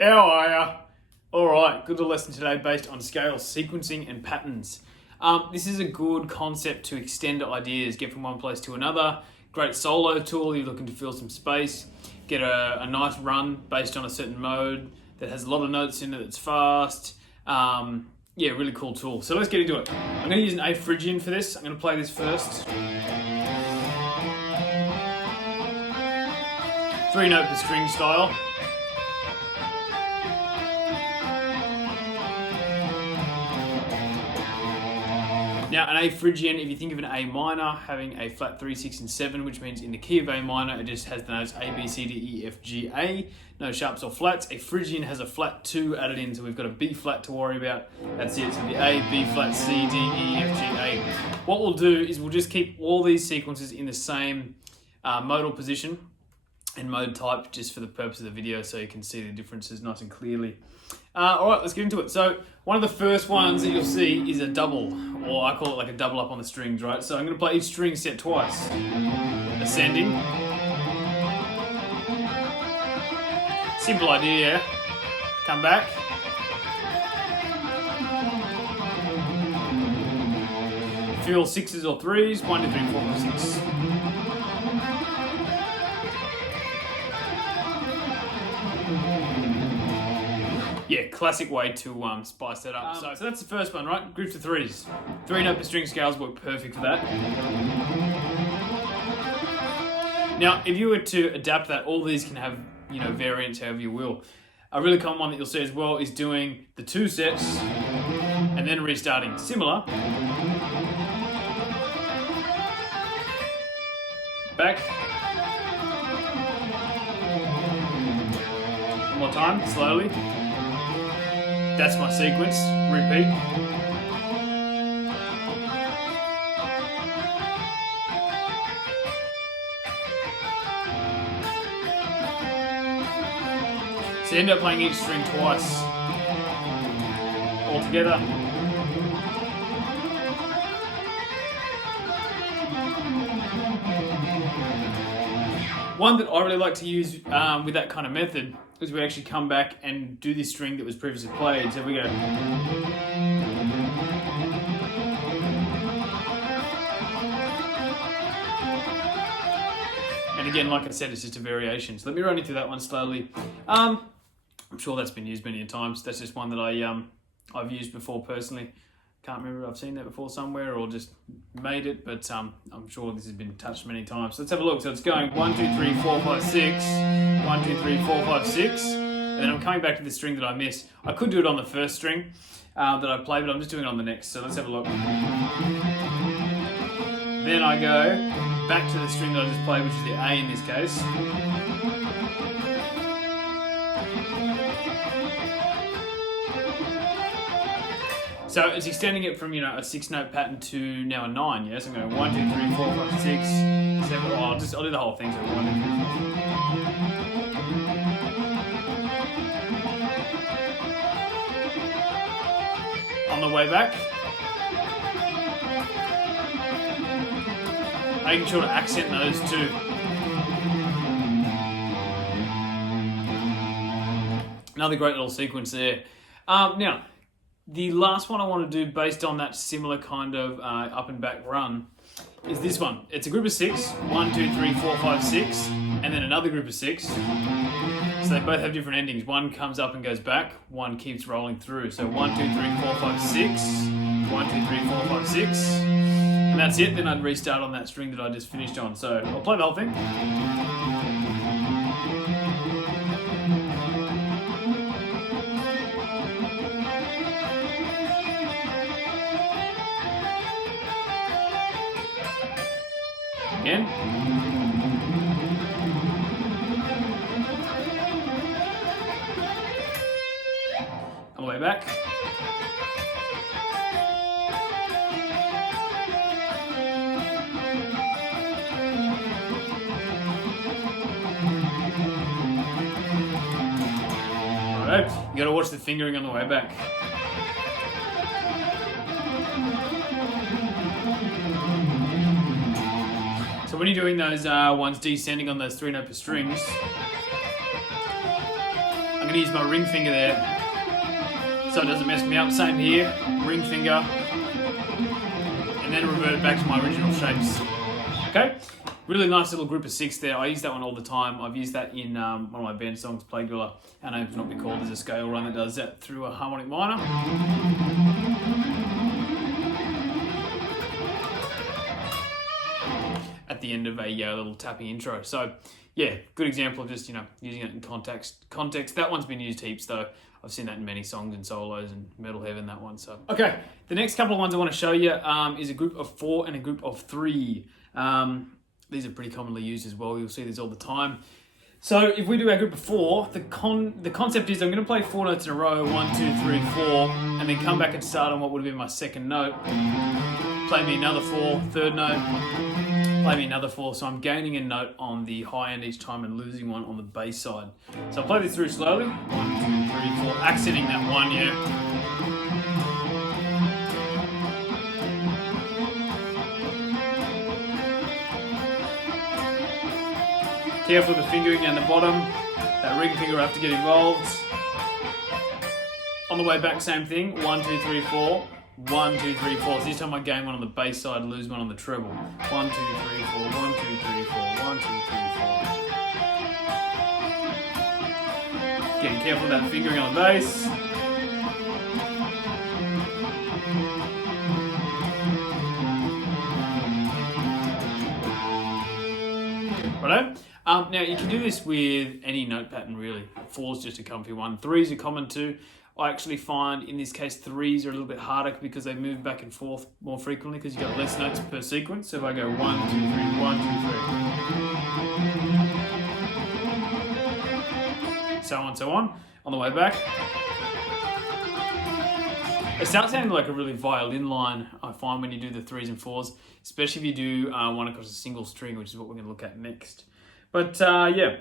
How are ya? Alright, good little lesson today based on scales, sequencing and patterns. This is a good concept to extend ideas, get from one place to another. Great solo tool, you're looking to fill some space. Get a nice run based on a certain mode that has a lot of notes in it that's fast. Yeah, really cool tool. So let's get into it. I'm going to use an A Phrygian for this. I'm going to play this first. 3-note per string style. Now, an A Phrygian, if you think of an A minor having a flat 3, 6, and 7, which means in the key of A minor, it just has the notes A, B, C, D, E, F, G, A. No sharps or flats. A Phrygian has a flat 2 added in, so we've got a B flat to worry about. That's it. So the A, B flat, C, D, E, F, G, A. What we'll do is we'll just keep all these sequences in the same modal position and mode type, just for the purpose of the video, so you can see the differences nice and clearly. Alright, let's get into it. So one of the first ones that you'll see is a double, or I call it like a double up on the strings, right? So I'm going to play each string set twice. Ascending. Simple idea, yeah? Come back. Feel 6s or 3s, 1, 2, 3, 4, 5, 6. Yeah, classic way to spice that up. So that's the first one, right? Groups of 3s. 3-note per string scales work perfect for that. Now, if you were to adapt that, all these can have, variants however you will. A really common one that you'll see as well is doing the 2 sets and then restarting. Similar. Back. One more time, slowly. That's my sequence. Repeat. So you end up playing each string twice. All together. One that I really like to use with that kind of method is we actually come back and do this string that was previously played. So we go. And again, like I said, it's just a variation. So let me run you through that one slowly. I'm sure that's been used many times. That's just one that I've used before personally. Can't remember if I've seen that before somewhere or just made it, but I'm sure this has been touched many times. So let's have a look. So it's going 1, 2, 3, 4, 5, 6, 1, 2, 3, 4, 5, 6, and then I'm coming back to the string that I missed. I could do it on the first string that I played, but I'm just doing it on the next. So let's have a look. Then I go back to the string that I just played, which is the A in this case. So it's extending it from, a 6-note pattern to now a 9, yes? I'm going 1, 2, 3, 4, 5, 6, 7, I'll do the whole thing. So 1, 2, 3, 4. On the way back. Making sure to accent those two. Another great little sequence there. Now, the last one I want to do based on that similar kind of up and back run is this one. It's a group of 6, 1, 2, 3, 4, 5, 6, and then another group of 6. So they both have different endings. One comes up and goes back, one keeps rolling through. So 1, 2, 3, 4, 5, 6, 1, 2, 3, 4, 5, 6, and that's it. Then I'd restart on that string that I just finished on. So I'll play the whole thing. Again. On the way back. Alright, you gotta watch the fingering on the way back. So when you're doing those ones descending on those 3-note per strings, I'm going to use my ring finger there so it doesn't mess me up. Same here, ring finger, and then revert it back to my original shapes. Okay, really nice little group of 6 there. I use that one all the time. I've used that in one of my band songs, Play Gorilla, and I've not been called as a scale run that does that through a harmonic minor. At the end of a little tapping intro. So yeah, good example of just, using it in context. That one's been used heaps though. I've seen that in many songs and solos and Metal Heaven, that one. So okay, the next couple of ones I want to show you is a group of 4 and a group of 3. These are pretty commonly used as well. You'll see these all the time. So if we do our group of 4, the concept is I'm going to play 4 notes in a row, 1, 2, 3, 4, and then come back and start on what would have been my second note. Play me another 4, third note, play me another 4. So I'm gaining a note on the high end each time and losing one on the bass side. So I'll play this through slowly. 1, 2, 3, 4, accenting that 1, yeah. Careful with the fingering down the bottom. That ring finger will have to get involved. On the way back, same thing. 1, 2, 3, 4. 1, 2, 3, 4. So this time I gain one on the bass side, lose one on the treble. 1, 2, 3, 4. 1, 2, 3, 4. 1, 2, 3, 4. Getting careful with that fingering on the bass. Righto? Now you can do this with any note pattern really. 4's just a comfy one. 3's are common too. I actually find in this case 3's are a little bit harder because they move back and forth more frequently because you've got less notes per sequence. So if I go 1, 2, 3, 1, 2, 3. So on. On the way back. It starts sounding like a really violin line, I find, when you do the 3's and 4's, especially if you do one across a single string, which is what we're going to look at next. But yeah,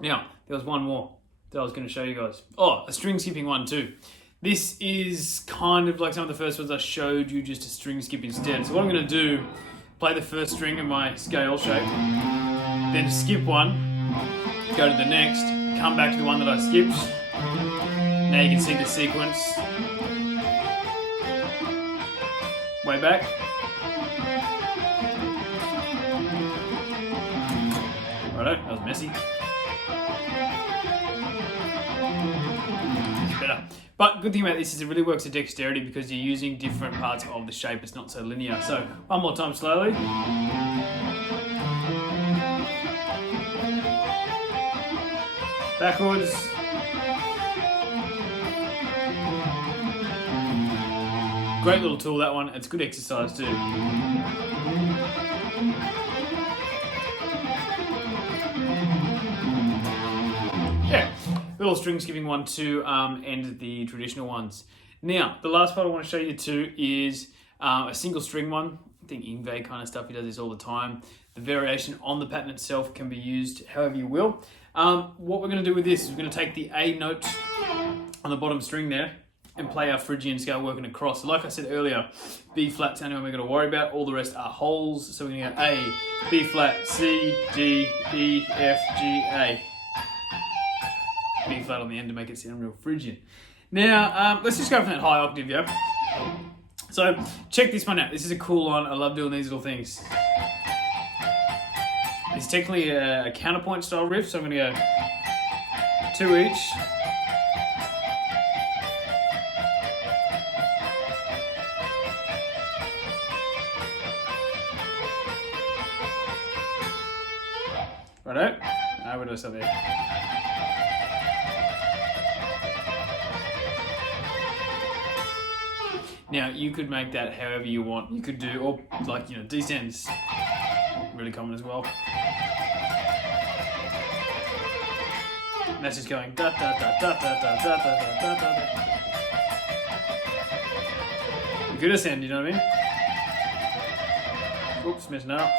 now there was one more that I was going to show you guys. Oh, a string skipping one too. This is kind of like some of the first ones I showed you, just a string skip instead. So what I'm going to do, play the first string of my scale shape, then skip one, go to the next, come back to the one that I skipped. Now you can see the sequence. Way back. Righto, that was messy. Better. But good thing about this is it really works with dexterity because you're using different parts of the shape. It's not so linear. So one more time slowly. Backwards. Great little tool, that one. It's good exercise too. Yeah, little string skipping one to end the traditional ones. Now, the last part I want to show you too is a single string one. I think Ingve kind of stuff, he does this all the time. The variation on the pattern itself can be used however you will. What we're going to do with this is we're going to take the A note on the bottom string there and play our Phrygian scale working across. So like I said earlier, B flat's the only one we're going to worry about. All the rest are holes. So we're going to go A, B flat, C, D, E, F, G, A. B flat on the end to make it sound real Phrygian. Now, let's just go from that high octave, yeah? So check this one out. This is a cool one. I love doing these little things. It's technically a counterpoint style riff, so I'm going to go 2 each. Righto? Where do I start there? Now, you could make that however you want. You could do, or like, descends. Really common as well. And that's just going da da da da da da da da da da da. Good ascend, you know what I mean? Oops, messing up.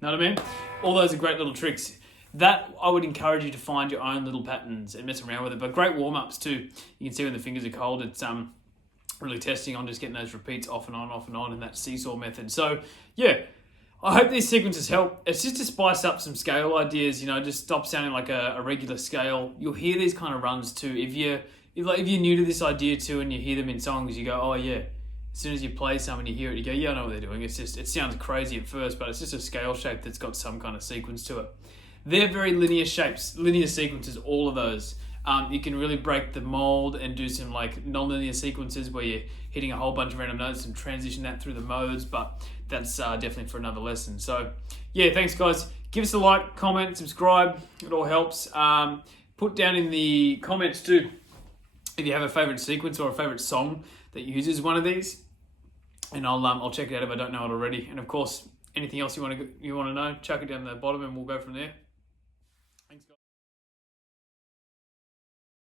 Know what I mean? All those are great little tricks. That, I would encourage you to find your own little patterns and mess around with it. But great warm-ups too. You can see when the fingers are cold, it's really testing on just getting those repeats off and on, in that seesaw method. So yeah, I hope these sequences help. It's just to spice up some scale ideas, you know, just stop sounding like a regular scale. You'll hear these kind of runs too. If you're new to this idea too and you hear them in songs, you go, oh yeah. As soon as you play some and you hear it, you go, yeah, I know what they're doing. It's just, it sounds crazy at first, but it's just a scale shape that's got some kind of sequence to it. They're very linear shapes, linear sequences, all of those. You can really break the mold and do some like non-linear sequences where you're hitting a whole bunch of random notes and transition that through the modes, but that's definitely for another lesson. So yeah, thanks guys. Give us a like, comment, subscribe. It all helps. Put down in the comments too if you have a favorite sequence or a favorite song that uses one of these, and I'll check it out if I don't know it already. And of course, anything else you want to know, chuck it down the bottom and we'll go from there.